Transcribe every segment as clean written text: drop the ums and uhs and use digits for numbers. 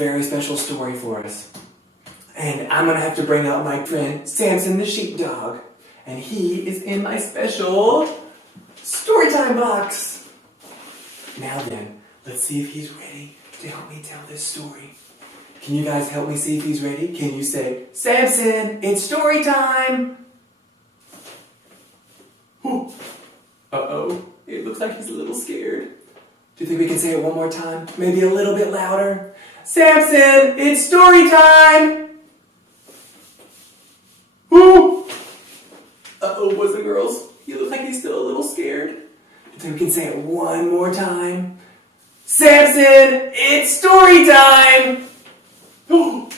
very special story for us. And I'm going to have to bring out my friend Samson the sheepdog. And he is in my special Storytime box. Now then, let's see if he's ready to help me tell this story. Can you guys help me see if he's ready? Can you say, Samson, it's story time? Uh-oh, it looks like he's a little scared. Do you think we can say it one more time? Maybe a little bit louder? Samson, it's story time! Uh-oh, boys and girls, he looks like he's still a little scared. Do you think we can say it one more time? Samson, it's story time! Oh,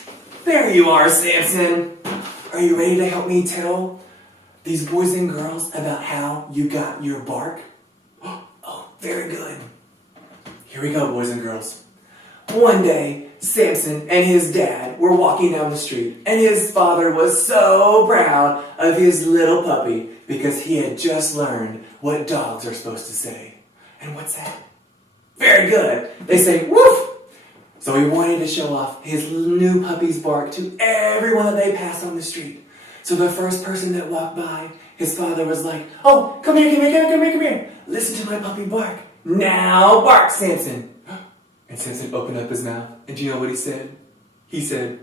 there you are, Samson. Are you ready to help me tell these boys and girls about how you got your bark? Oh, very good. Here we go, boys and girls. One day, Samson and his dad were walking down the street, and his father was so proud of his little puppy because he had just learned what dogs are supposed to say. And what's that? Very good. They say, woof! So he wanted to show off his new puppy's bark to everyone that they passed on the street. So the first person that walked by, his father was like, oh, come here. Listen to my puppy bark. Now bark, Samson. And Samson opened up his mouth, and do you know what he said? He said,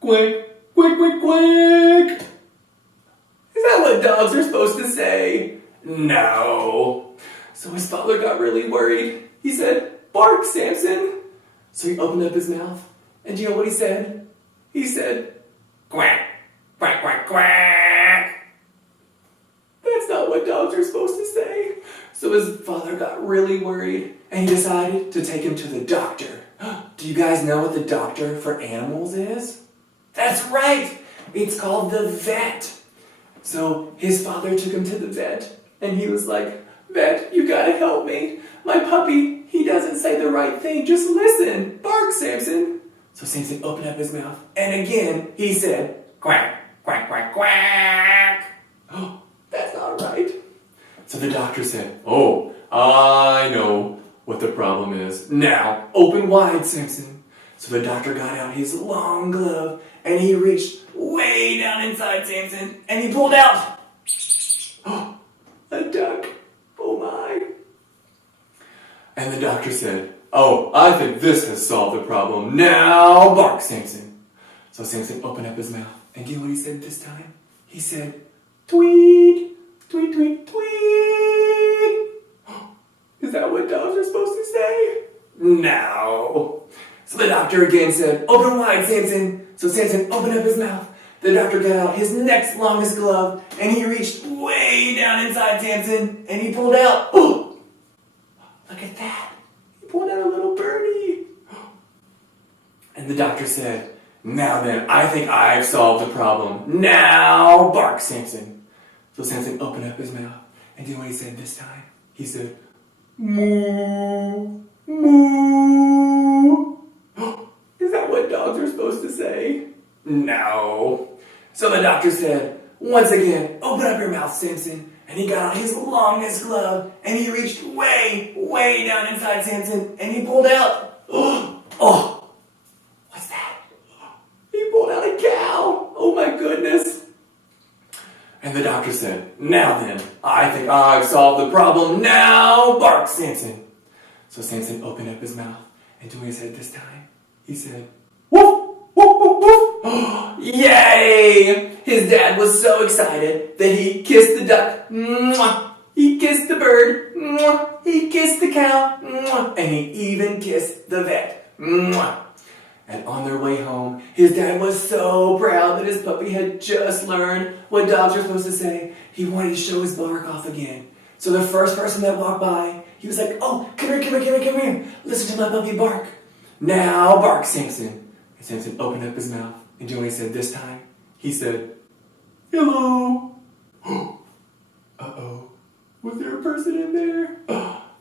quack, quack, quack, quack. Is that what dogs are supposed to say? No. So his father got really worried. He said, bark, Samson. So he opened up his mouth, and do you know what he said? He said, quack, quack, quack, quack. That's not what dogs are supposed to say. So his father got really worried, and he decided to take him to the doctor. Do you guys know what the doctor for animals is? That's right! It's called the vet. So his father took him to the vet, and he was like, vet, you gotta help me. My puppy, he doesn't say the right thing. Just listen. Bark, Samson. So Samson opened up his mouth, and again he said, quack, quack, quack, quack. Oh, that's not right. So the doctor said, oh, I know what the problem is. Now, open wide, Samson. So the doctor got out his long glove, and he reached way down inside Samson, and he pulled out, oh, a duck. Oh my. And the doctor said, oh, I think this has solved the problem. Now bark, Samson. So Samson opened up his mouth, and do you know what he said this time? He said, tweet, tweet, tweet, tweet. Is that what dogs are supposed to say? No. So the doctor again said, open wide, Samson. So Samson opened up his mouth. The doctor got out his next longest glove, and he reached way down inside Samson, and he pulled out, oh, look at that. He pulled out a little birdie. And the doctor said, now then, I think I've solved the problem. Now bark, Samson. So Samson opened up his mouth, and do you know what he said this time? He said, moo, moo. Is that what dogs are supposed to say? No. So the doctor said, once again, open up your mouth, Samson. And he got out his longest glove, and he reached way, way down inside Samson, and he pulled out, oh, what's that? He pulled out a cow. Oh my goodness. And the doctor said, now then, I think I've solved the problem. Now bark, Samson. So Samson opened up his mouth, and to what he said this time, he said, woof, woof, woof, woof. Yay! His dad was so excited that he kissed the duck. Mwah. He kissed the bird. Mwah. He kissed the cow. Mwah. And he even kissed the vet. Mwah. And on their way home, his dad was so proud that his puppy had just learned what dogs are supposed to say. He wanted to show his bark off again. So the first person that walked by, he was like, oh, come here. Listen to my puppy bark. Now bark, Samson. And Samson opened up his mouth. And do you know what he said this time? He said, hello. Uh-oh. Was there a person in there?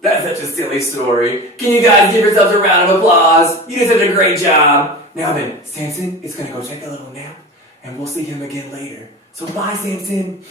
That's such a silly story. Can you guys give yourselves a round of applause? You did such a great job. Now then, Samson is going to go take a little nap, and we'll see him again later. So bye, Samson.